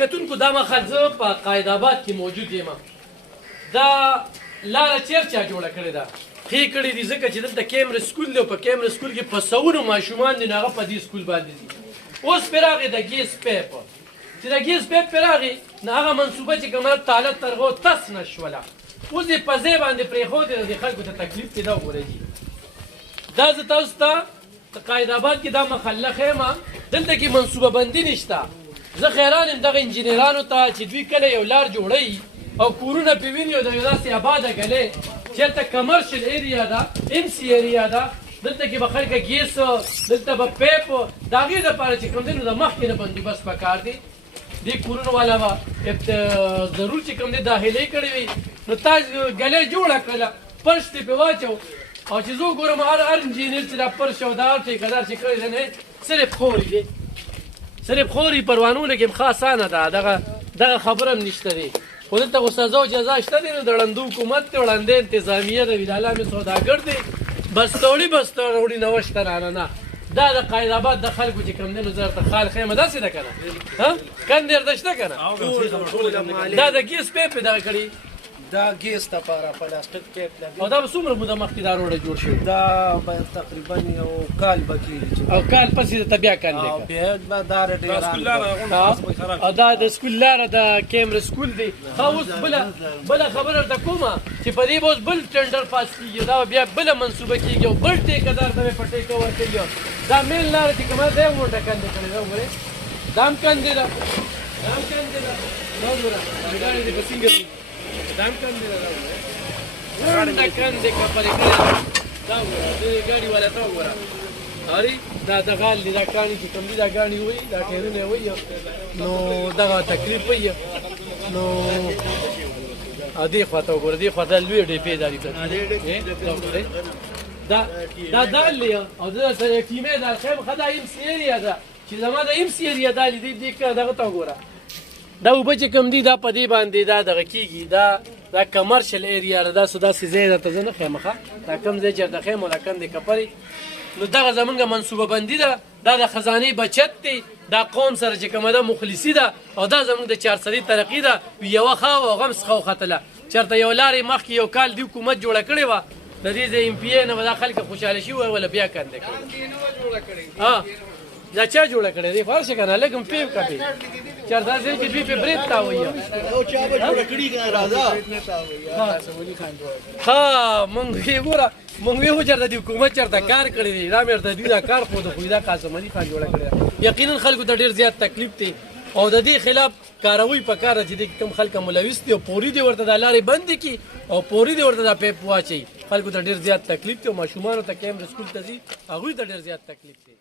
کتونکو دا مخال زه په قاید آباد کې موجود یم. دا لاره چیرچا جوړه کړې ده؟ ښې کړې دي ځکه چې دلته کیمر سکول دی او په کیمر سکول کې په سوونو ماشومان دي نو هغه په دې سکول باندې دي. اوس پرې راغی د ګیس پیپ چې د ګیس پیپ پرې راغی نو هغه منصوبه چې کومه تاله ترغو تس نه شوله. اوس یې په ځای باندې پرېښودې د خلکو ته تکلیف کې دا وګورئ جي. دا زه تاسو ته قاید آباد کې دا محله ښیم دلته کې منصوبه بندي نشته. زه خیران یم دغه انجینرانو ته چې دوی کله یو لار جوړوي او کورونه پرې ویني او د یو داسې آباده ګلې چېرته کمرشل ایریا ده ام سی ایریا ده دلته کې به خلکه ګیس دلته به پیپ د هغې دپاره چې کوم دی نو د مخکې نه بندوبست پکار دی. دې کورونو والا به ضرور چې کوم دی داخلې کړې وي نو تا ګلې جوړه کړله فرش دې پرې واچو او چې زه وګورم هر انجینر چې دا فرش او دا هر ټیکهدار چې کړی دی نه صرف خوري دی صرف خوري پروانونه کې هم ښه اسانه ده دغه خبره هم نشته دی. خو دلته خو سزا او جزا شته دی نو د ړنده حکومت دی وړنده انتظامیه د ویلالامې سوداګر دی بستوړي بستوړي نه وشته رانه نه. دا د قاید آباد د خلکو چې کوم دی نو زه درته خال ښیم داسې ده که نه کندې درته شته که نه. دا د ګیس پیپ یې دغه کړي دا ګیس دپاره پلاستیک پیپ لګوي او دا به څومره موده مخکې دا روډه جوړ شوي؟ دا باید تقریبا یو کال به کېږي او کال پسې درته بیا کندې او بیا به دا او دا د سکول لاره د کیمر سکول دی. ښه اوس بله خبره درته کومه چې په دې به اوس بل ټنډر پاس کېږي دا بیا بله منصوبه کېږي او بل ټیکهدار ته به په ټیکه ورکوي. دا مین لاره چې کومه دا هم ورته کندې کړې ده وګورئ دا هم کندې ده دا هم کندې ده دا وګوره ګاډي دې په څنګه دي دا هم کندې ده دا وګورئ ورنډه کندې کپرې کړې ده دا وګوره دې ګاډي والا ته وګوره اري دا غال دي دا کاڼي چې کوم دي دا ګاڼي وایي دا ټیرونه وایي نو دغه تکلیف وایي نو دې خواته وګوره دې خواته لوی ډیپې داري دا لې او دا سره ټیمې دا خیم خدا ایم سی ایریا ده چې زما د ایم سی ایریا دا لیدې دې دغه ته وګوره دا اوبه چې کوم دي دا په دې باندې دا دغه کېږي دا کمرشل ایریا ده داسې ځای درته زه نه ښیم ښه دا کوم ځای چېرته ښیم او دا کندې کپرې نو دغه زمونږ منصوبه بندي ده دا د خزانې بچت دی دا قوم سره چې کومه ده مخلصي ده او دا زمونږ د 4 سري ترقي ده یوه ښه او غم څخه وختله چېرته یو لارې مخکې یو کال دی حکومت جوړه کړې وه د دې د ایم پی ای نه به دا خلک خوشحاله شي ولا بیا کندې کړي دا چا جوړه کړې دی خو هر شي که نه لږ هم پیو کپې چېرته داسې چې دوی پې برید تاویي ها مونږ وی ګوره مونږ وی خو چېرته د حکومت چېرته کار کړی دی دا مې ورته دوی دا کار خو د خو دا قاسم علي خان جوړه کړې ده. یقینا خلکو ته ډېر زیات تکلیف دی او د دې خلاف کاروي پکار ده چې کوم خلک ملوث دي او پوري دي ورته د لارې بند کړي او پوري دي ورته د پیپ واچي. خلکو ته ډېر زیات تکلیف دی او ماشومانو ته کیمر سکول ته ځي هغوی ته ډېر زیات تکلیف دی.